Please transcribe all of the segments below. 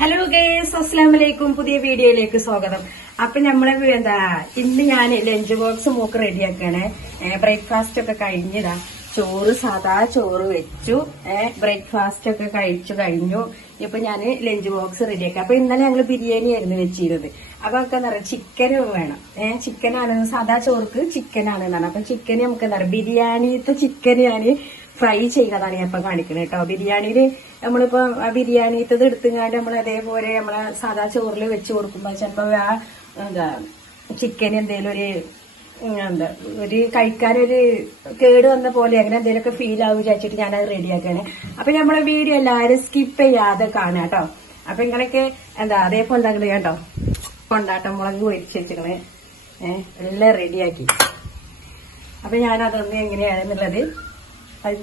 Hello guys അസ്സാം വലൈക്കും പുതിയ വീഡിയോയിലേക്ക് സ്വാഗതം. അപ്പൊ നമ്മളെ എന്താ ഇന്ന് ഞാൻ ലഞ്ച് ബോക്സ് മൂക്ക് റെഡിയാക്കാണ് ബ്രേക്ക്ഫാസ്റ്റ് ഒക്കെ കഴിഞ്ഞിടാ ചോറ് സാധാ ചോറ് വെച്ചു. ബ്രേക്ക്ഫാസ്റ്റ് ഒക്കെ കഴിച്ചു കഴിഞ്ഞു. ഇപ്പൊ ഞാൻ ലഞ്ച് ബോക്സ് റെഡിയാക്കാം അപ്പൊ ഇന്നലെ ഞങ്ങൾ ബിരിയാണി ആയിരുന്നു വെച്ചിരുന്നത്. അപ്പൊ നമുക്ക് എന്താ പറയുക ചിക്കൻ വേണം ഏഹ് ചിക്കനാണ് സാധാ ചോർക്ക് ചിക്കനാണ് എന്നാണ്. അപ്പൊ ചിക്കൻ നമുക്ക് എന്താ പറയുക ബിരിയാണിത്തെ ചിക്കൻ ഞാൻ ഫ്രൈ ചെയ്യുന്നതാണ് ഞാൻ ഇപ്പൊ കാണിക്കുന്നത് കേട്ടോ ബിരിയാണിയിൽ നമ്മളിപ്പോ ബിരിയാണിത്തത് എടുത്തുങ്ങാണ്ട് നമ്മൾ അതേപോലെ നമ്മളെ സാധാ ചോറിൽ വെച്ച് കൊടുക്കുമ്പോ ചിലപ്പോ ആ എന്താ ചിക്കൻ എന്തേലും ഒരു എന്താ ഒരു കഴിക്കാനൊരു കേട് വന്ന പോലെ അങ്ങനെ എന്തെങ്കിലുമൊക്കെ ഫീൽ ആവും വിചാരിച്ചിട്ട് ഞാനത് റെഡിയാക്കാണ് അപ്പൊ നമ്മളെ വീഡിയോ എല്ലാവരും സ്കിപ്പ് ചെയ്യാതെ കാണാം കേട്ടോ അപ്പൊ ഇങ്ങനെയൊക്കെ എന്താ അതേപോലെ എന്താ കേട്ടോ കൊണ്ടാട്ടം മുളക് പൊരിച്ച് വെച്ചിക്കണേ ഏഹ് എല്ലാം റെഡിയാക്കി അപ്പൊ ഞാൻ അതൊന്ന് എങ്ങനെയാണെന്നുള്ളത്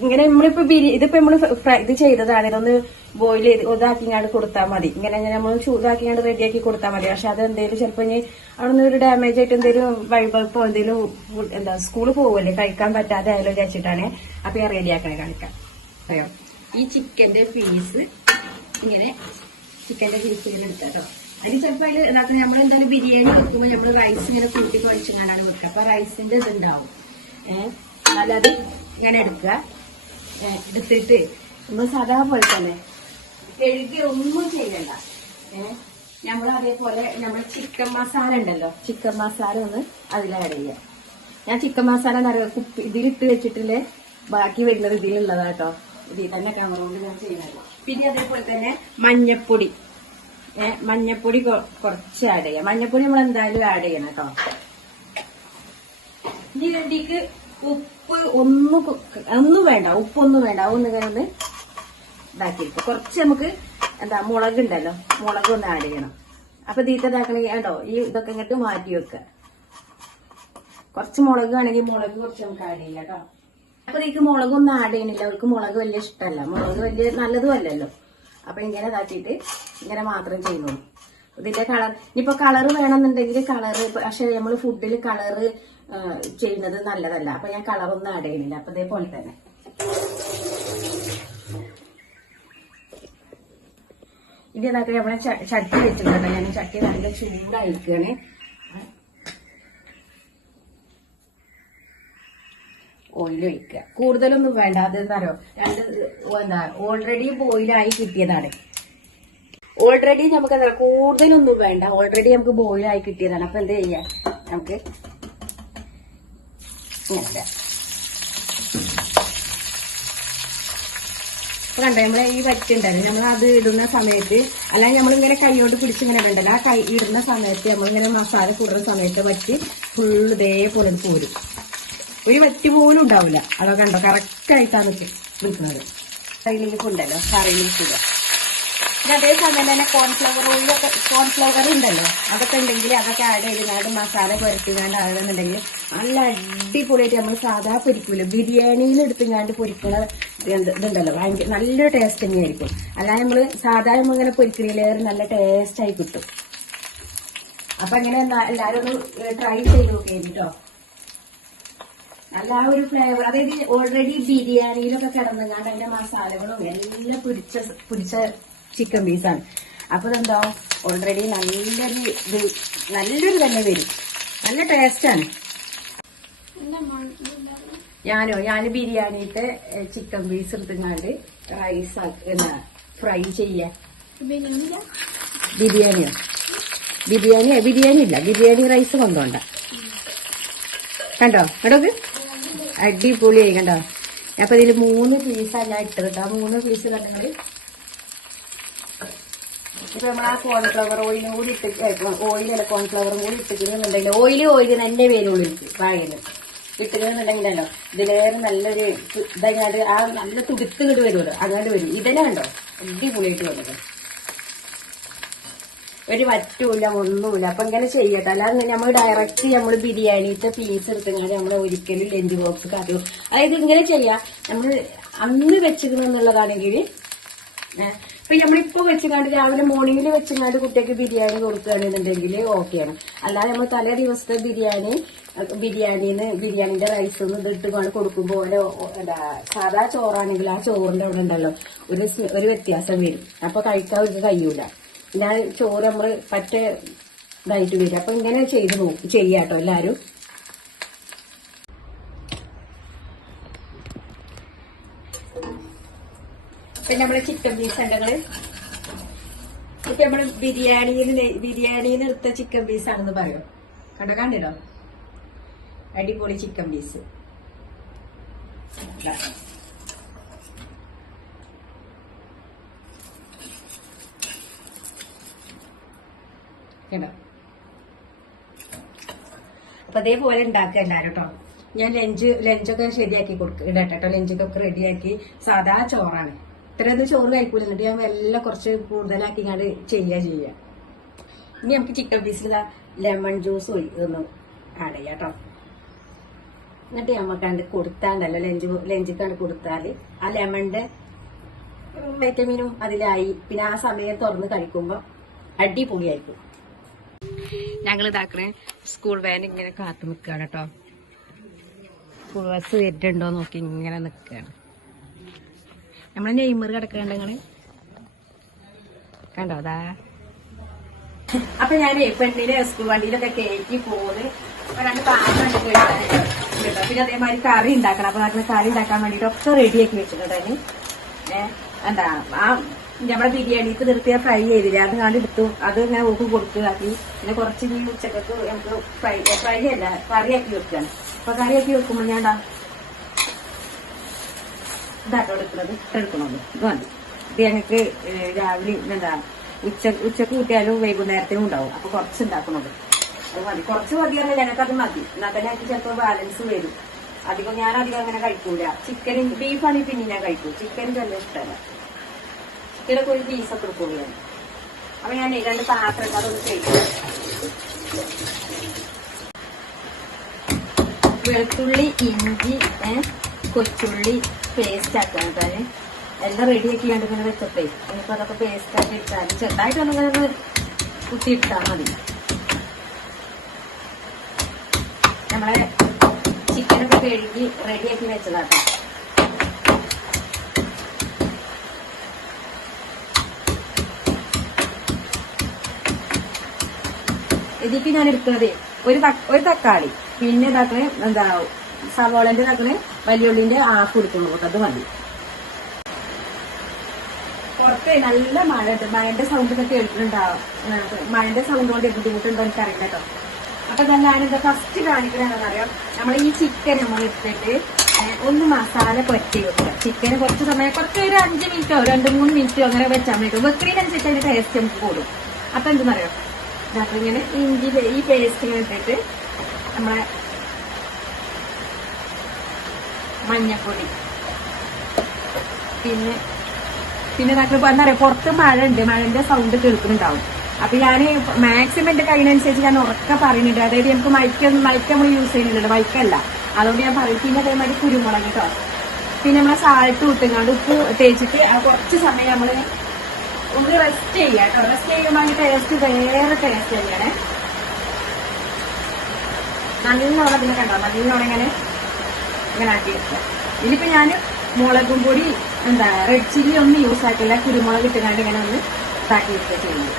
ഇങ്ങനെ നമ്മളിപ്പോ ബിരി ഇതിപ്പോ നമ്മൾ ഇത് ചെയ്തതാണ്. ഇതൊന്ന് ബോയിൽ ചെയ്ത് ഇതാക്കിങ്ങാണ്ട് കൊടുത്താൽ മതി. ഇങ്ങനെ നമ്മൾ ചൂടാക്കിങ്ങാണ്ട് റെഡിയാക്കി കൊടുത്താൽ മതി. പക്ഷെ അത് എന്തെങ്കിലും ചിലപ്പോ ഇനി അവിടെ ഒരു ഡാമേജ് ആയിട്ട് എന്തെങ്കിലും വഴിപോ എന്തെങ്കിലും എന്താ സ്കൂളിൽ പോവല്ലേ? കഴിക്കാൻ പറ്റാതെ ആയാലും വിചാരിച്ചിട്ടാണ്. അപ്പൊ ഞാൻ റെഡിയാക്കണേ കാണിക്കാം. അറിയോ ഈ ചിക്കന്റെ പീസ് ഇങ്ങനെ ചിക്കന്റെ പീസ് ഇങ്ങനെ എടുത്തോ അതിന് ചിലപ്പോ അതിൽ എന്താ നമ്മൾ എന്തായാലും ബിരിയാണി വെക്കുമ്പോൾ നമ്മൾ റൈസ് ഇങ്ങനെ കൂട്ടി കുഴച്ചിങ്ങാനാണ് വെക്കുക അപ്പൊ റൈസിന്റെ ഇതുണ്ടാവും. ഏഹ് നല്ലത് ഇങ്ങനെ എടുക്കുക. എടുത്തിട്ട്. നമ്മൾ സാധാ പോലെ തന്നെ. കഴുകി ഒന്നും ചെയ്യണ്ട. ഏഹ് നമ്മൾ അതേപോലെ നമ്മൾ ചിക്കൻ മസാല ഉണ്ടല്ലോ. ചിക്കൻ മസാല ഒന്ന് അതിൽ ആഡ് ചെയ്യുക ഞാൻ ചിക്കൻ മസാല എന്ന് പറയുക കുപ്പി ഇതിലിട്ട് വെച്ചിട്ടില്ലേ? ബാക്കി വരുന്നത് ഇതിലുള്ളതാട്ടോ ഇതിൽ തന്നെ ക്യാമറ കൊണ്ട് ഞാൻ ചെയ്യുന്നത്. പിന്നെ അതേപോലെ തന്നെ മഞ്ഞപ്പൊടി. മഞ്ഞപ്പൊടി കുറച്ച് ആഡ് ചെയ്യാം. മഞ്ഞപ്പൊടി നമ്മൾ എന്തായാലും ആഡ് ചെയ്യണം കേട്ടോ. ഇനി ഇതിലേക്ക് ഉപ്പ് ഒന്നും കൊ- ഒന്നും വേണ്ട ഉപ്പൊന്നും വേണ്ട. ഒന്ന് ഒന്ന് ഇതാക്കിയിട്ട് കുറച്ച് നമുക്ക് എന്താ മുളക് ഉണ്ടല്ലോ മുളക് ഒന്ന് ആഡ് ചെയ്യണം. അപ്പൊ തീറ്റ ഇതാക്കണമെങ്കിൽ കേട്ടോ ഈ ഇതൊക്കെ ഇങ്ങോട്ട് മാറ്റി വെക്കുക. കുറച്ച് മുളക് ആണെങ്കിൽ മുളക് കുറച്ച് നമുക്ക് ആഡ് ചെയ്യാം കേട്ടോ. അപ്പൊ ഇതിക്ക് മുളകൊന്നും ആഡ് ചെയ്യണില്ല അവർക്ക് മുളക് വലിയ ഇഷ്ടമല്ല. മുളക് വലിയ നല്ലതും അല്ലല്ലോ. അപ്പൊ ഇങ്ങനെ ഇതാക്കിയിട്ട് ഇങ്ങനെ മാത്രം ചെയ്യുന്നുള്ളൂ ഇതിന്റെ കളർ ഇനിയിപ്പോ കളർ വേണമെന്നുണ്ടെങ്കിൽ കളർ പക്ഷെ നമ്മൾ ഫുഡിൽ കളർ ചെയ്യുന്നത് നല്ലതല്ല. അപ്പൊ ഞാൻ കളറൊന്നും ആഡ് ചെയ്യുന്നില്ല. അപ്പൊ ഇതേപോലെ തന്നെ. ഇനി ഇതാക്കി നമ്മളെ ചട്ടി വെച്ചിട്ടുണ്ട് ഞാൻ ചട്ടി നല്ല ചൂടായിരിക്കുകയാണ്. ഓയിൽ ഒഴിക്കുക. കൂടുതലൊന്നും വേണ്ട. അത് പറയുക രണ്ട് എന്താ ഓൾറെഡി ബോയിലായി കിട്ടിയതാണ്. ഓൾറെഡി നമുക്ക് എന്താ കൂടുതലൊന്നും വേണ്ട. ഓൾറെഡി നമുക്ക് ബോയിലായി കിട്ടിയതാണ്. അപ്പൊ എന്ത് ചെയ്യാ? നമുക്ക് ഇങ്ങനെ അപ്പൊ കണ്ടോ നമ്മളെ ഈ വറ്റുണ്ടായിരുന്നു നമ്മൾ അത് ഇടുന്ന സമയത്ത് അല്ലാതെ നമ്മളിങ്ങനെ കൈയോട് പിടിച്ചിങ്ങനെ വേണ്ടല്ലോ ആ കൈ ഇടുന്ന സമയത്ത് നമ്മളിങ്ങനെ മസാല കൂടുന്ന സമയത്ത് വറ്റ് ഫുള്ള് ഇതേപോലെ ഇത് പോരും ഒരു വറ്റ് പോലും ഉണ്ടാവില്ല. അതൊക്കെ കണ്ടോ കറക്റ്റ് ആയിട്ടാണ് നിൽക്കുന്നത്. നിങ്ങൾക്ക് ഉണ്ടല്ലോ കറിയിലേക്ക് ഇടാം പിന്നെ അതേ സമയം തന്നെ കോൺഫ്ലവർ ഓയിലൊക്കെ കോൺഫ്ലവർ ഉണ്ടല്ലോ. അതൊക്കെ ഉണ്ടെങ്കിൽ അതൊക്കെ ആഡ് ചെയ്തിങ്ങാണ്ട് മസാല പുരട്ടിങ്ങാണ്ട് ആകുന്നുണ്ടെങ്കിൽ നല്ല അടിപൊളിയായിട്ട് നമ്മൾ സാധാ പൊരിക്കൂല? ബിരിയാണിയിൽ എടുത്തിങ്ങാണ്ട് പൊരിക്കണ ഇത് ഇതുണ്ടല്ലോ. ഭയങ്കര നല്ലൊരു ടേസ്റ്റ് തന്നെയായിരിക്കും. അല്ലാതെ നമ്മൾ സാധാരണ നമ്മളിങ്ങനെ പൊരിക്കണേലേറെ നല്ല ടേസ്റ്റ് ആയി കിട്ടും. അപ്പൊ അങ്ങനെ എല്ലാവരും ഒന്ന് ട്രൈ ചെയ്ത് നോക്കിയാൽ കേട്ടോ നല്ല ആ ഒരു ഫ്ലേവർ അതായത് ഓൾറെഡി ബിരിയാണിയിലൊക്കെ കിടന്നുങ്ങാണ്ട് അതിന്റെ മസാലകളും എല്ലാം പിടിച്ച പിടിച്ച ചിക്കൻ പീസാണ്. അപ്പൊ ഇതെന്താ ഓൾറെഡി നല്ലൊരു ഇത് നല്ലൊരു തന്നെ വരും. നല്ല ടേസ്റ്റാണ് ഞാനോ ഞാൻ ബിരിയാണിട്ട് ചിക്കൻ പീസ് എടുത്തുങ്ങാണ്ട് റൈസ് എന്നാ ഫ്രൈ ചെയ്യാ. ബിരിയാണിയോ? ബിരിയാണി ബിരിയാണി ഇല്ല. ബിരിയാണി റൈസ് കൊണ്ടോണ്ട. കണ്ടോ? കണ്ടോക്ക്? അടിപൊളിയായി കണ്ടോ? അപ്പൊ ഇതിൽ മൂന്ന് പീസല്ല ഇട്ടത് കേട്ടോ ആ മൂന്ന് പീസ് കണ്ടെങ്കിൽ ഇപ്പൊ നമ്മൾ ആ കോൺഫ്ലവർ ഓയിലും കൂടി ഇട്ട് ഓയിലല്ല കോൺഫ്ലവറും കൂടി ഇട്ടിട്ടുണ്ടെങ്കിൽ ഓയിൽ ഓയിൽ തന്നെ വരുള്ളൂ എനിക്ക് വായന് ഇട്ടിട്ടുണ്ടെങ്കിലല്ലോ ഇതിലേറെ നല്ലൊരു ഇതങ്ങാണ്ട് ആ നല്ല തുടുത്ത് കിട്ട് വരുമല്ലോ അതുകൊണ്ട് വരും. ഇതന്നെ കണ്ടോ? അടിപൊളിയായിട്ട് വന്നത്. ഒരു വറ്റൂല ഒന്നുമില്ല. അപ്പൊ ഇങ്ങനെ ചെയ്യട്ടെ. അല്ലാതെ നമ്മൾ ഡയറക്റ്റ് നമ്മൾ ബിരിയാണിത്തെ പീസ് എടുത്തങ്ങാണ്ട് നമ്മൾ ഒരിക്കലും ലഞ്ച് ബോക്സ് കറിയും അതായത് ഇങ്ങനെ ചെയ്യാം. നമ്മൾ അന്ന് വെച്ചിരുന്നുള്ളതാണെങ്കിൽ ഇപ്പൊ നമ്മളിപ്പോ വെച്ചുകാണ്ട് രാവിലെ മോർണിംഗിൽ വെച്ചുകാണ്ട് കുട്ടിക്ക് ബിരിയാണി കൊടുക്കുകയാണെന്നുണ്ടെങ്കിൽ ഓക്കെയാണ് അല്ലാതെ നമ്മൾ തലേ ദിവസത്തെ ബിരിയാണി ബിരിയാണിന്ന് ബിരിയാണിന്റെ റൈസ് ഒന്ന് ഇതിട്ട് കൊടുക്കുമ്പോൾ ഓരോ എന്താ സാധാ ചോറാണെങ്കിൽ ആ ചോറിന്റെ അവിടെ ഉണ്ടല്ലോ ഒരു ഒരു വ്യത്യാസം വരും. അപ്പൊ കഴിക്കാൻ ഒരു കഴിയൂല. ഞാൻ ചോറ് നമ്മൾ പറ്റേ ഇതായിട്ട് വരും. അപ്പൊ ഇങ്ങനെ ചെയ്ത് നോക്കും ചെയ്യാട്ടോ എല്ലാരും. പിന്നെ നമ്മൾ ചിക്കൻ പീസ് ഉണ്ടെങ്കിൽ ഇപ്പൊ നമ്മൾ ബിരിയാണിയിൽ ബിരിയാണിയിൽ എടുത്ത ചിക്കൻ പീസ് ആണെന്ന് പറയും. കണ്ടോ കണ്ടിടോ അടിപൊളി ചിക്കൻ പീസ് അപ്പൊ അതേപോലെ ഉണ്ടാക്കുക എല്ലാരും കേട്ടോ ഞാൻ ലഞ്ച് ലഞ്ചൊക്കെ ശരിയാക്കി കൊടുക്കുക ഇടട്ടോ ലഞ്ചൊക്കെ റെഡിയാക്കി സാധാ ചോറാണ്. ഇത്രയൊന്നും ചോറ് കഴിക്കൂല. എന്നിട്ട് ഞാൻ എല്ലാം കുറച്ച് കൂടുതലാക്കി ഇങ്ങോട്ട് ചെയ്യുക ചെയ്യുക. ഇനി നമുക്ക് ചിക്കൻ പീസിൽ ലെമൺ ജ്യൂസ് ഒന്ന് ആഡ് ചെയ്യാം കേട്ടോ എന്നിട്ട് നമുക്ക് കണ്ട് കൊടുത്താണ്ടല്ലോ ലഞ്ച് ലഞ്ച് കണ്ട് കൊടുത്താൽ ആ ലെമണിന്റെ വൈറ്റമിനും അതിലായി. പിന്നെ ആ സമയം തുറന്ന് കഴിക്കുമ്പോൾ അടിപൊളിയായിരിക്കും. ഞങ്ങൾ ഇതാക്കണേ സ്കൂൾ വാൻ ഇങ്ങനെ കാത്തു നിൽക്കുകയാണ് കേട്ടോ സ്കൂൾ ബസ് വരുന്നുണ്ടോ നോക്കി ഇങ്ങനെ നിൽക്കുകയാണ് നമ്മളെ നെയ്മർ കിടക്കണ്ട കണ്ടോ അതാ? അപ്പൊ ഞാൻ പെണ്ണിനെ സ്കൂൾ വണ്ടിയിലൊക്കെ കയറ്റി അപ്പൊ രണ്ട്. പിന്നെ അതേമാതിരി കറി ഉണ്ടാക്കണം. അപ്പൊ നാട്ടിൽ കറി ഉണ്ടാക്കാൻ വേണ്ടിട്ട് ഒക്കെ റെഡിയാക്കി വെച്ചിട്ടുണ്ട് എന്താ ആ നമ്മുടെ ബിരിയാണിക്ക് നിർത്തിയ ഫ്രൈ ചെയ്തില്ലേ? അത് കണ്ട് എടുത്തു. അത് ഞാൻ ഓക്ക് കൊടുക്കുകയാക്കി പിന്നെ കുറച്ച് ഈ ഉച്ചക്കൊക്കെ നമുക്ക് ഫ്രൈ ഫ്രൈ അല്ല കറിയാക്കി വെക്കുകയാണ് അപ്പൊ കറിയാക്കി വെക്കുമ്പോൾ ഞാൻ ഇതാട്ടോ എടുക്കുന്നത് എടുക്കണത് ഇത് മതി ഞങ്ങൾക്ക് രാവിലെ എന്താ ഉച്ച ഉച്ചയ്ക്ക് കൂട്ടിയാലും വൈകുന്നേരത്തിനും ഉണ്ടാവും. അപ്പൊ കുറച്ച് ഉണ്ടാക്കണത്. അത് മതി. കുറച്ച് മതി പറഞ്ഞാൽ ഞങ്ങൾക്ക് അത് മതി. എന്നാൽ തന്നെ എനിക്ക് ചിലപ്പോൾ ബാലൻസ് വരും. അധികം ഞാൻ അധികം അങ്ങനെ കഴിക്കൂല. ചിക്കൻ ബീഫാണെങ്കിൽ പിന്നെ ഞാൻ കഴിക്കൂ. ചിക്കൻ തന്നെ ഇഷ്ടമല്ല. ചിക്കനൊക്കെ ഒരു പീസൊക്കെ എടുക്കുള്ളൂ ഞാൻ. അപ്പൊ ഞാൻ രണ്ട് പാത്രം അതൊന്ന് ചെയ്യും. വെളുത്തുള്ളി ഇഞ്ചി കൊച്ചുള്ളി പേസ്റ്റ് ആക്കാൻ തന്നെ എല്ലാം റെഡി ആക്കി വേണ്ട ഇങ്ങനെ വെച്ചപ്പേ ഇനിയിപ്പോ അതൊക്കെ പേസ്റ്റ് ആക്കി ഇട്ടാൽ ചെറുതായിട്ട് ഒന്ന് ഇങ്ങനെ ഒന്ന് കുത്തിയിട്ടാൽ മതി. നമ്മളെ ചിക്കനൊക്കെ കഴുകി റെഡി ആക്കി വെച്ചതാട്ടോ. ഇതിക്ക് ഞാൻ എടുക്കുന്നത് ഒരു ഒരു തക്കാളി. പിന്നെ എന്താ സവോളന്റെ ഇതാക്കണേ വലിയുള്ളിന്റെ ആഫ് കൊടുക്കുന്നു കേട്ടോ അത് മതി. പുറത്ത് നല്ല മഴ ഉണ്ട്. സൗണ്ട് ഒക്കെ കേട്ടിട്ടുണ്ടാവും. മഴന്റെ സൗണ്ട് കൊണ്ട് ബുദ്ധിമുട്ടുണ്ടോ എനിക്ക് അറിയില്ല കേട്ടോ അപ്പൊ ഞാൻ ഞാനെന്താ ഫസ്റ്റ് കാണിക്കണെന്ന് അറിയാം നമ്മൾ ഈ ചിക്കൻ നമ്മൾ ഇട്ടിട്ട് ഒന്ന് മസാല പൊറ്റി വെക്കുക. ചിക്കന് കുറച്ച് സമയം കുറച്ച് ഒരു അഞ്ച് മിനിറ്റോ രണ്ട് മൂന്ന് മിനിറ്റോ അങ്ങനെ വെച്ചാൽ മതി വെക്കുന്നതിനനുസരിച്ച് അതിന്റെ ടേസ്റ്റ് നമുക്ക് കൂടും. അപ്പൊ എന്തെന്നറിയാം? ഇങ്ങനെ ഇഞ്ചി ഈ പേസ്റ്റ് ഇങ്ങനെ ഇട്ടിട്ട് നമ്മളെ മഞ്ഞപ്പൊടി. പിന്നെ പിന്നെ താക്കൾ എന്താ പറയുക പുറത്ത് മഴ ഉണ്ട് മഴന്റെ സൗണ്ട് കേൾക്കുന്നുണ്ടാവും. അപ്പൊ ഞാൻ മാക്സിമം എന്റെ കഴിഞ്ഞനുസരിച്ച് ഞാൻ ഉറക്കെ പറയുന്നുണ്ട്. അതായത് നമുക്ക് മൈക്ക് മൈക്ക് നമ്മൾ യൂസ് ചെയ്യുന്നുണ്ട് മൈക്കല്ല അതുകൊണ്ട് ഞാൻ പറയും പിന്നെ അതേമാതിരി കുരുമുളക് കേട്ടോ പിന്നെ നമ്മളെ സാൾട്ട് കൂട്ടുങ്ങാണ്ട് ഉപ്പ് തേച്ചിട്ട് കുറച്ച് സമയം നമ്മൾ ഒന്ന് റെസ്റ്റ് ചെയ്യാം കേട്ടോ റെസ്റ്റ് ചെയ്യുമ്പോൾ അതിന്റെ ടേസ്റ്റ് വേറെ ടേസ്റ്റ് തന്നെയാണ്. നല്ലോണം പിന്നെ കണ്ടോ? നല്ലോണം ഇങ്ങനെ ഇങ്ങനെ ആക്കി വെക്കുക ഇനിയിപ്പോൾ ഞാൻ മുളകും പൊടി എന്താ റെഡ് ചില്ലി ഒന്നും യൂസ് ആക്കില്ല കുരുമുളക് ഇട്ടുകൊണ്ട് ഇങ്ങനെ ഒന്ന് ഇതാക്കി വെക്കുക ചെയ്യുന്നത്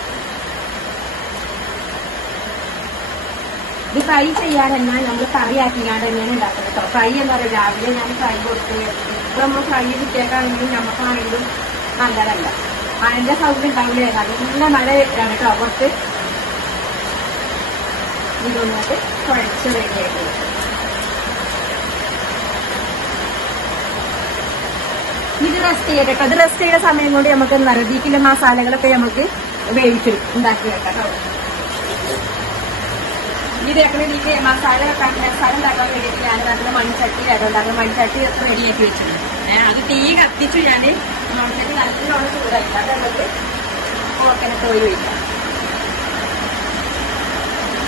ഇത് ഫ്രൈ ചെയ്യാനല്ല നമ്മൾ കറി ആക്കിക്കാണ്ട് തന്നെയാണ് ഉണ്ടാക്കുന്നത് കേട്ടോ ഫ്രൈ എന്ന് പറയുന്നത് രാവിലെ ഞാൻ ഫ്രൈ കൊടുത്ത് ഇപ്പൊ നമ്മൾ ഫ്രൈ കിട്ടിയേക്കാണെങ്കിലും നമുക്കാണെങ്കിലും നല്ലതല്ല. മഴന്റെ സൗകര്യം ഉണ്ടാവില്ല നല്ല മഴ വെക്കാണ് കേട്ടോ പുറത്ത് ഇതൊന്നിട്ട് കുഴച്ച് റെഡിയായിട്ട് വെക്കും ഇത് റെസ്റ്റ് ചെയ്യട്ടെ കേട്ടോ ഇത് റെസ്റ്റ് ചെയ്യുന്ന സമയം കൊണ്ട് നമുക്ക് നിറവീക്കില്ല മസാലകളൊക്കെ നമുക്ക് വേവിച്ചു ഉണ്ടാക്കി കേട്ടോ ഇത് ഇതിലേക്ക് മസാല മസാല ഉണ്ടാക്കാൻ വേണ്ടിയിട്ട് ഞാൻ നല്ല മൺചട്ടി ഉണ്ടാക്കുന്ന മൺചട്ടി റെഡിയാക്കി വെച്ചിട്ടുണ്ട്. അത് തീ കത്തിച്ചു ഞാൻ മൺചട്ടി നല്ലോണം ചൂടാക്കി. അത് നമുക്ക് ഓർക്കനൊക്കെ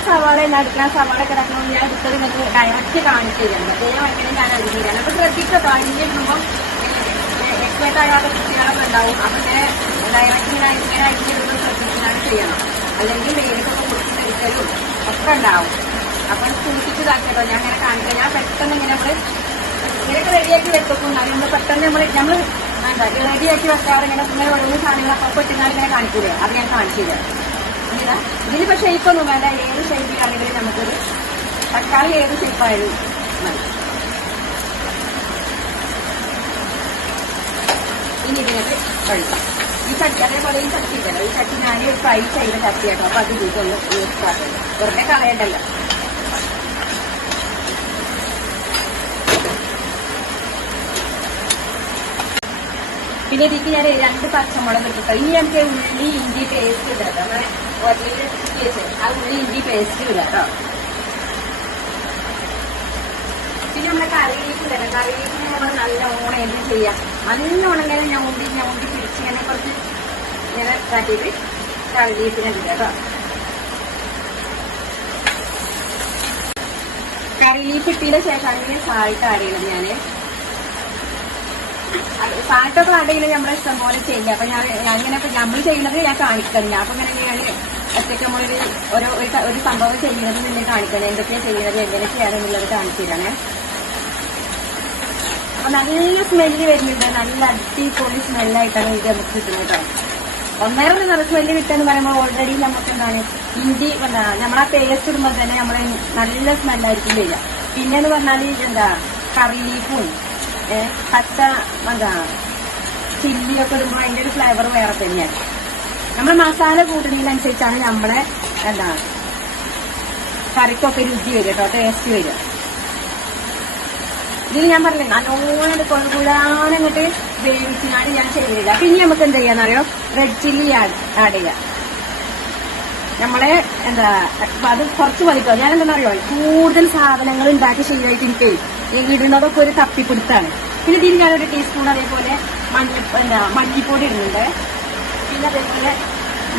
സവാള എല്ലാം എടുക്കണം സവാള ഒക്കെ ഇറക്കണം ഞാൻ എടുത്തത് നിങ്ങൾക്ക് ഡയറക്റ്റ് കാണിച്ചു തരുന്നത് അതേ വയ്ക്കണേ ഞാൻ അറിയില്ല അപ്പൊ ശ്രദ്ധിച്ചോ അരിഞ്ഞ് ഇടുമ്പോൾ എക്സ്പേർട്ട് ആകാത്ത കുട്ടികളൊക്കെ ഉണ്ടാവും അപ്പൊ ഇങ്ങനെ ഡയറക്റ്റ് ഇങ്ങനെ ചെയ്യണം അല്ലെങ്കിൽ വേഗത്തൊക്കെ പൊട്ടി കഴിക്കലും ഒക്കെ ഉണ്ടാവും അപ്പൊ സൂക്ഷിച്ച് ഞാൻ അങ്ങനെ കാണിക്കാം പെട്ടെന്ന് ഇങ്ങനെ നമ്മൾ ഇങ്ങനെയൊക്കെ റെഡിയാക്കി വെക്കും നമ്മൾ പെട്ടെന്ന് നമ്മൾ നമ്മൾ റെഡിയാക്കി വെക്കാറ് ഇങ്ങനെ ഇങ്ങനെ ഓരോന്ന് സാധനങ്ങൾ അപ്പം ഇട്ടുകാർ ഇങ്ങനെ കാണിക്കൂലേ അത് ഞാൻ കാണിച്ചു തരാം ഇതാ ഇതിനിപ്പോ ഷേപ്പൊന്നും വേണ്ട ഏത് ഷേപ്പിലാണെങ്കിലും നമുക്കൊരു തക്കാളി ഏത് ഷേപ്പായാലും മതി ഇനി ഇതിനകത്ത് വെള്ളം ഈ ചട്ടി അതേപോലെ ഈ ചട്ടി ഉണ്ടല്ലോ. ഈ ചട്ടി ഞാൻ ഫ്രൈ ചെയ്ത ചട്ടിയാട്ടോ അപ്പൊ അത് ഇതൊന്ന് വെറുതെ കളയണ്ടല്ലോ. പിന്നെ ഇതിക്ക് ഞാൻ രണ്ട് പച്ചമുളക് ഇട്ടിട്ടോ. ഇനി എനിക്ക് ഉള്ളി ഇഞ്ചി പേസ്റ്റ് ഇടാം നമ്മുടെ വെച്ച് ആ ഉള്ളി ഇഞ്ചി പേസ്റ്റ് ഇടാം കേട്ടോ. പിന്നെ നമ്മുടെ കറിയിലേക്ക് ഇടണം കറിയിലേക്ക് നമ്മൾ നല്ല ഓണം എന്ത് ചെയ്യാം. നല്ല ഉണങ്ങനെ ഞൗണ്ടി ഞൗണ്ടി പിടിച്ച് ഇങ്ങനെ കുറച്ച് ഇങ്ങനെ കാട്ടിയിട്ട് കഴുകിയിട്ട് ഇടാം കേട്ടോ. കറി ഇട്ടിയുടെ ശേഷമാണ് ഇങ്ങനെ സാൾട്ട് ചെയ്യണത് ഞാൻ. സാൾട്ടൊക്കെ ചെയ്യുന്നത് നമ്മളെ ഇഷ്ടം പോലെ ചെയ്യില്ല അപ്പൊ ഞാൻ ഞാനിങ്ങനെ നമ്മൾ ചെയ്യുന്നത് ഞാൻ കാണിക്കുന്നില്ല അപ്പൊ ഇങ്ങനെ ഞാൻ ഒറ്റയ്ക്ക് ഒരു ഒരു സംഭവം ചെയ്യുന്നത് നിന്നെ കാണിക്കണം. എന്തൊക്കെയാണ് ചെയ്യുന്നത് എങ്ങനെ ചെയ്യണമെന്നുള്ളത് കാണിച്ചു തരണേ അപ്പൊ നല്ല സ്മെല്ല് വരുന്നുണ്ട്. നല്ല അടിപൊളി സ്മെല്ലായിട്ടാണ് ഇത് നമുക്ക് കിട്ടുന്നത് ഒന്നേറെ നിറ സ്മെല്ല് കിട്ടുമെന്ന് പറയുമ്പോൾ ഓൾറെഡി നമുക്ക് എന്താണ് ഇഞ്ചി എന്താ നമ്മളാ പേസ്റ്റ് ഇടുമ്പോൾ തന്നെ നമ്മളെ നല്ല സ്മെല്ലായിരിക്കും വരിക പിന്നെന്ന് പറഞ്ഞാൽ എന്താ കറി ലീഫും പച്ച എന്താ ചില്ലിയൊക്കെ ഇടുമ്പോൾ അതിന്റെ ഒരു ഫ്ലേവർ വേറെ തന്നെയാണ്. നമ്മൾ മസാല കൂട്ടുന്നതിനനുസരിച്ചാണ് നമ്മളെ എന്താ കറിക്കൊക്കെ രുചി വരിക കേട്ടോ ടേസ്റ്റ് വരിക. ഇതിൽ ഞാൻ പറഞ്ഞില്ലേ നല്ലോണം കൊണ്ടുകൂടാനങ്ങോട്ട് വേവിച്ചിനാണ് ഞാൻ ചെയ്തില്ല പിന്നെ നമുക്ക് എന്ത് ചെയ്യാന്നറിയോ റെഡ് ചില്ലി ആഡ് ചെയ്യാം. നമ്മളെ എന്താ അത് കുറച്ച് വലിക്കോ ഞാൻ എന്താണെന്നറിയോ കൂടുതൽ സാധനങ്ങൾ ഉണ്ടാക്കി ശരിയായിട്ട് എനിക്ക് ഈ ഇടുന്നതൊക്കെ ഒരു തപ്പിപ്പിടുത്താണ്. പിന്നെ ഇതിൽ ഞാനൊരു ടീസ്പൂൺ അതേപോലെ മഞ്ഞ എന്താ മല്ലിപ്പൊടി ഇടുന്നുണ്ട്. പിന്നെ അതേപോലെ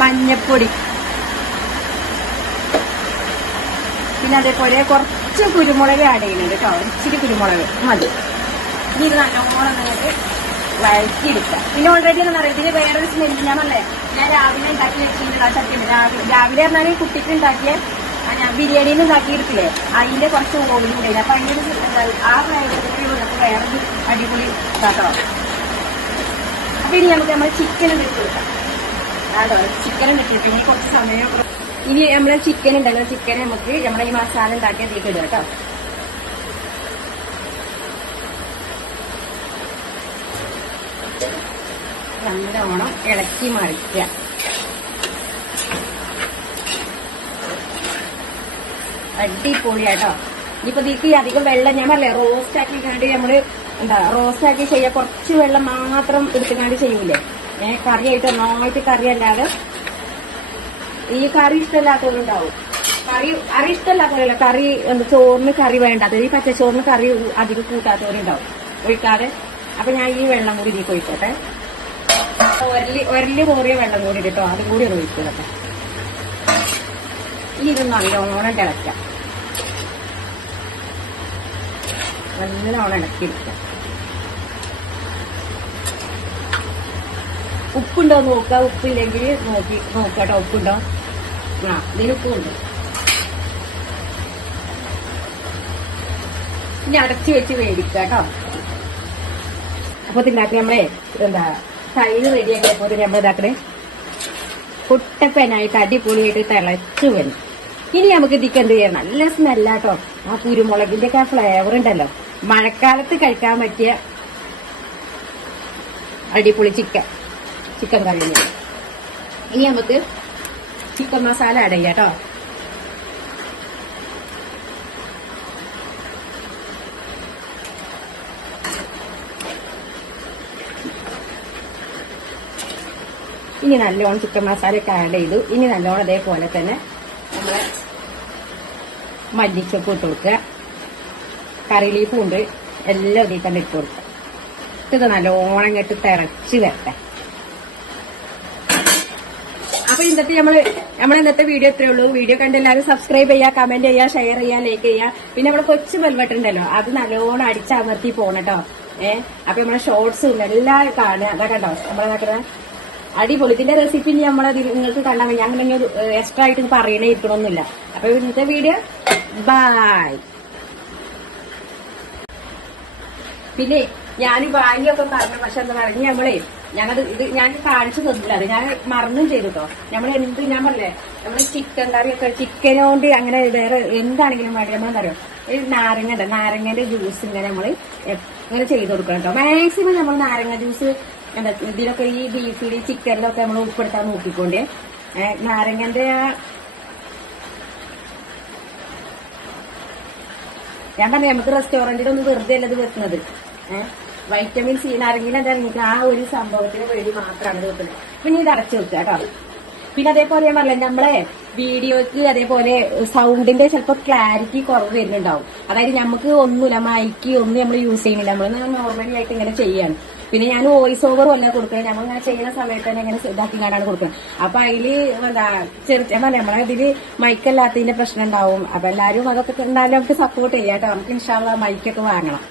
മഞ്ഞപ്പൊടി. പിന്നെ അതേപോലെ കുറച്ച് കുരുമുളക് ആഡ് ചെയ്യുന്നുണ്ട് കേട്ടോ. ഇച്ചിരി കുരുമുളക്. മതി. ഇനി ഇത് നല്ലോണം നിങ്ങൾക്ക് വഴറ്റിയെടുക്കാം. പിന്നെ ഓൾറെഡി എന്ന് പറയുന്നത് ഇതിന് വേറൊരു സ്മെല്ല് പറഞ്ഞേ ഞാൻ രാവിലെ ഉണ്ടാക്കി വെച്ചിട്ടുണ്ട് ആ ചട്ടി രാവിലെ രാവിലെ പറഞ്ഞാൽ കുട്ടിക്ക് ഉണ്ടാക്കിയ ഞാൻ ബിരിയാണിയിൽ ഉണ്ടാക്കിയെടുക്കില്ലേ അതിന്റെ കുറച്ച് ഓയിലും കൂടെ അപ്പൊ അതിന്റെ ഒരു ആ ഫ്ലേവറിൽ നമുക്ക് വേറൊരു അടിപൊളി ഇതാക്കണം. അപ്പൊ ഇനി നമുക്ക് നമ്മൾ ചിക്കൻ ഇട്ട് കൊടുക്കാം. അതോ ചിക്കൻ ഇട്ടിട്ട് ഇനി കുറച്ച് സമയം ഇനി നമ്മളെ ചിക്കൻ ഉണ്ടല്ലോ ചിക്കൻ നമുക്ക് നമ്മുടെ ഈ മസാല ഉണ്ടാക്കി അതിലേക്ക് ഇടുക കേട്ടോ. നല്ലോണം ഇളക്കി മറിക്കുക. അടിപൊളിയാട്ടോ ഇനിയിപ്പോ ഇതിക്ക് അധികം വെള്ളം ഞാൻ പറഞ്ഞേ റോസ്റ്റ് ആക്കി കണ്ട് നമ്മൾ എന്താ റോസ്റ്റ് ആക്കി ചെയ്യാൻ കുറച്ച് വെള്ളം മാത്രം എടുത്തുകൊണ്ട് ചെയ്യൂലേ. ഏഹ് കറിയായിട്ട് നന്നായിട്ട് കറി അല്ലാതെ ഈ കറി ഇഷ്ടമല്ലാത്തവരുണ്ടാവും കറി കറി ഇഷ്ടമല്ലാത്തവരല്ല. കറി എന്താ ചോറിന് കറി വേണ്ട. അതായത് ഈ പച്ചച്ചോറിന് കറി അധികം കൂട്ടാത്തവരുണ്ടാവും. ഒഴിക്കാതെ. അപ്പൊ ഞാൻ ഈ വെള്ളം കൂടി ഇതിൽ ഒഴിക്കട്ടെ. ഒരലി ഒരലി കോറിയ വെള്ളം കൂടി കേട്ടോ അതും കൂടി ഒന്ന് ഒഴിച്ചോട്ടെ ഇനി ഇത് നല്ലോണം തിളക്കാം നല്ലോണം ഇളക്കിയിരിക്കാം ഉപ്പുണ്ടോ നോക്കുക. ഉപ്പില്ലെങ്കിൽ നോക്കി നോക്കട്ടോ ഉപ്പുണ്ടോ? ഇനി അടച്ചു വെച്ച് വേവിക്കുക കേട്ടോ. തിന്നാക്കി നമ്മളെ എന്താ തൈര് റെഡിയാക്കിയപ്പോ നമ്മൾ ഇതാക്കണേ. കുട്ടപ്പനായിട്ട് അടിപൊളിയായിട്ട് തിളച്ചു വരും. ഇനി നമുക്ക് ഇതിക്ക് എന്ത് ചെയ്യാം? നല്ല സ്മെല്ലാട്ടോ ആ കുരുമുളകിന്റെ ഒക്കെ ഫ്ലേവർ ഉണ്ടല്ലോ. മഴക്കാലത്ത് കഴിക്കാൻ പറ്റിയ അടിപൊളി ചിക്കൻ ചിക്കൻ കറി ഇനി നമുക്ക് ചിക്കൻ മസാല ആഡ് ചെയ്യാം കേട്ടോ. ഇനി നല്ലോണം ചിക്കൻ മസാലയൊക്കെ ആഡ് ചെയ്തു. ഇനി നല്ലോണം അതേപോലെ തന്നെ നമ്മളെ മല്ലിച്ചപ്പ് ഇട്ട് കൊടുക്കുക. കറി ലീഫും ഉണ്ട് എല്ലാം ഇതിൽ തന്നെ ഇട്ട് കൊടുക്കുക. ഇത് നല്ലോണം കെട്ട് തിറച്ച് വരട്ടെ. അപ്പൊ ഇന്നത്തെ നമ്മൾ നമ്മുടെ ഇന്നത്തെ വീഡിയോ ഇത്രേ ഉള്ളൂ. വീഡിയോ കണ്ട് എല്ലാവരും സബ്സ്ക്രൈബ് ചെയ്യുക കമന്റ് ചെയ്യുക ഷെയർ ചെയ്യുക ലൈക്ക് ചെയ്യുക പിന്നെ നമ്മുടെ കൊച്ചു ബെൽബട്ട് ഉണ്ടല്ലോ അത് നല്ലോണം അടിച്ചമർത്തി പോണട്ടോ ഏഹ് അപ്പൊ നമ്മളെ ഷോർട്സും എല്ലാം കാണുക. അതാ കണ്ടോ? നമ്മളെ അടിപൊളി. ഇതിന്റെ റെസിപ്പി നമ്മളെ നിങ്ങൾക്ക് കണ്ടാൽ ഞാൻ അങ്ങനെ എക്സ്ട്രാ ആയിട്ട് പറയണേ ഇരിക്കണമെന്നില്ല അപ്പൊ ഇന്നത്തെ വീഡിയോ ബായ് പിന്നെ ഞാൻ വാങ്ങിയൊക്കെ പറഞ്ഞു പക്ഷെ എന്താ പറയുക നമ്മളെ ഞങ്ങളത് ഇത് ഞാൻ കാണിച്ചു തന്നില്ല അത് ഞാൻ മറന്നും ചെയ്തു കേട്ടോ നമ്മൾ എന്ത് ഞാൻ പറഞ്ഞേ നമ്മൾ ചിക്കൻ കറിയൊക്കെ ചിക്കനോണ്ട് അങ്ങനെ വേറെ എന്താണെങ്കിലും വേണ്ടി നമ്മളെന്താ പറയുക ഈ നാരങ്ങ ഉണ്ട് നാരങ്ങന്റെ ജ്യൂസ് ഇങ്ങനെ നമ്മൾ ഇങ്ങനെ ചെയ്ത് കൊടുക്കണം കേട്ടോ മാക്സിമം നമ്മൾ നാരങ്ങ ജ്യൂസ് എന്താ ഇതിലൊക്കെ ഈ ബീഫിൽ ചിക്കനിലൊക്കെ നമ്മൾ ഉൾപ്പെടുത്താൻ നോക്കിക്കൊണ്ടേ. നാരങ്ങന്റെ ആ ഞാൻ പറഞ്ഞു നമുക്ക് റെസ്റ്റോറന്റിലൊന്നും വെറുതെ അല്ലത് വെക്കുന്നത്. ഏഹ് വൈറ്റമിൻ സി നാരങ്ങിൽ എന്താ നിങ്ങൾക്ക് ആ ഒരു സംഭവത്തിന് വേണ്ടി മാത്രമാണ് വെക്കുന്നത്. പിന്നെ ഇത് അടച്ചു വെക്കുക കേട്ടോ. പിന്നെ അതേപോലെ ഞാൻ പറഞ്ഞത് നമ്മളെ വീഡിയോക്ക് അതേപോലെ സൗണ്ടിന്റെ ചിലപ്പോൾ ക്ലാരിറ്റി കുറവ് വരുന്നുണ്ടാവും. അതായത് നമുക്ക് ഒന്നുമില്ല മൈക്ക് ഒന്നും നമ്മൾ യൂസ് ചെയ്യുന്നില്ല. നമ്മൾ നോർമലി ആയിട്ട് ഇങ്ങനെ ചെയ്യാണ്. പിന്നെ ഞാൻ വോയിസ് ഓവർ അല്ല കൊടുക്കുന്നത് നമ്മൾ ഇങ്ങനെ ചെയ്യുന്ന സമയത്ത് തന്നെ ഇങ്ങനെ ഇതാക്കി കാണാണ് കൊടുക്കുന്നത് അപ്പൊ അതിൽ എന്താ ചെറിയ നമ്മളെ ഇതിൽ മൈക്കല്ലാത്തതിന്റെ പ്രശ്നം ഉണ്ടാവും. അപ്പൊ എല്ലാവരും അതൊക്കെ ഉണ്ടായാലും നമുക്ക് സപ്പോർട്ട് ചെയ്യാം കേട്ടോ. നമുക്ക് ഇൻഷാള്ള മൈക്കൊക്കെ വാങ്ങണം.